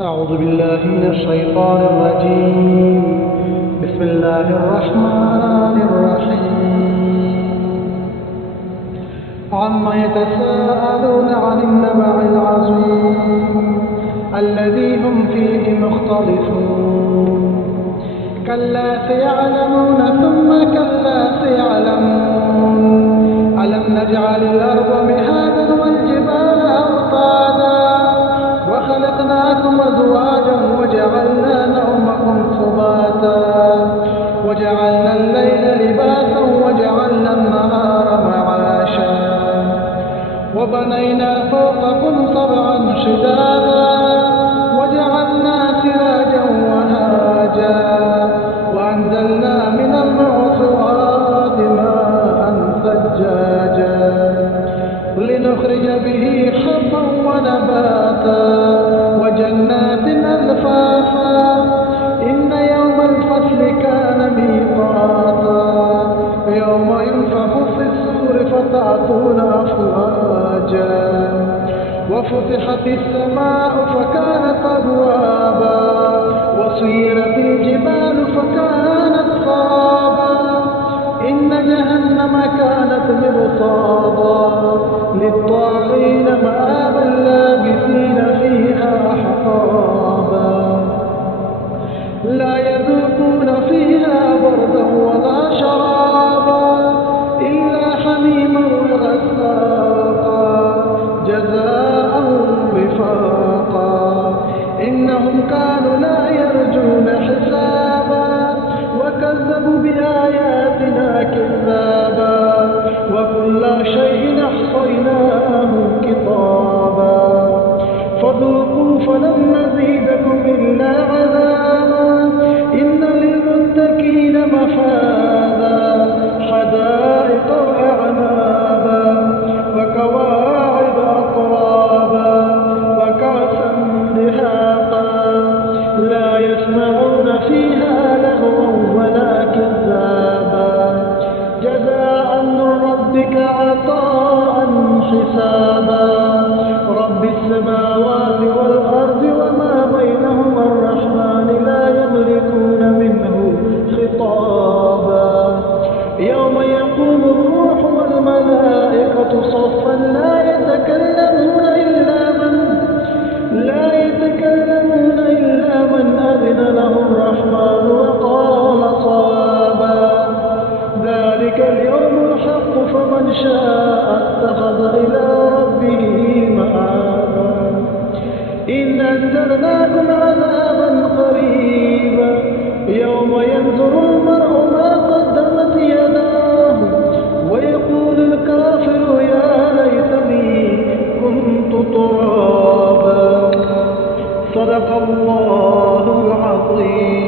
أعوذ بالله من الشيطان الرجيم. بسم الله الرحمن الرحيم. عما يتساءلون عن النبأ العظيم الذي هم فيه مختلفون. كلا سيعلمون ثم كلا سيعلمون. ألم نجعل الأرض مهادا والجبال أوطادا وخلقناكم أزواجا وجعلنا نومكم سباتا وجعلنا الليل لباسا وجعلنا النهار معاشا وبنينا فوقكم سبعا شدادا وجعلنا سراجا وهاجا وأنزلنا من المعصرات ماء ثجاجا لنخرج به حبا ونباتا وجنات ألفافا إن يوم الفصل كان ميقاتا يوم ينفخ في الصور فتأتون أفواجا وفتحت السماء فكانت أبوابا وسيرت الجبال فكانت سرابا إن جهنم كانت مرصادا للطاغين مآبا لابثين فيها أحقابا لا يذوقون فيها بردا ولا شرابا إلا حميما وغساقا جزاء وفاقا إنهم كانوا لا يرجون حسابا وكذبوا بآياتنا كذابا وكل شيء أحصيناه كتابا فذوقوا فلن نزيدكم إلا عذابا إن للمتقين مفازا حدائق وأعنابا وكواعب أترابا وكأسا دهاقا لا يسمعون فيها لغوا ولا كذابا جزاء من ربك عطاء حسابا رب السماوات والأرض وما بينهما الرحمن لا يملكون منه خطابا يوم يقوم الروح والملائكة صفا لا يتكلمون إلا من أذن له الرحمن وقال صوابا ذلك اليوم الحق فمن شاء اتخذ إلى ربه مآبا إن أنذرناكم عذابا قريبا يوم ينظر المرء ما قدمت يداه ويقول الكافر يا ليتني كنت ترابا صدق الله العظيم.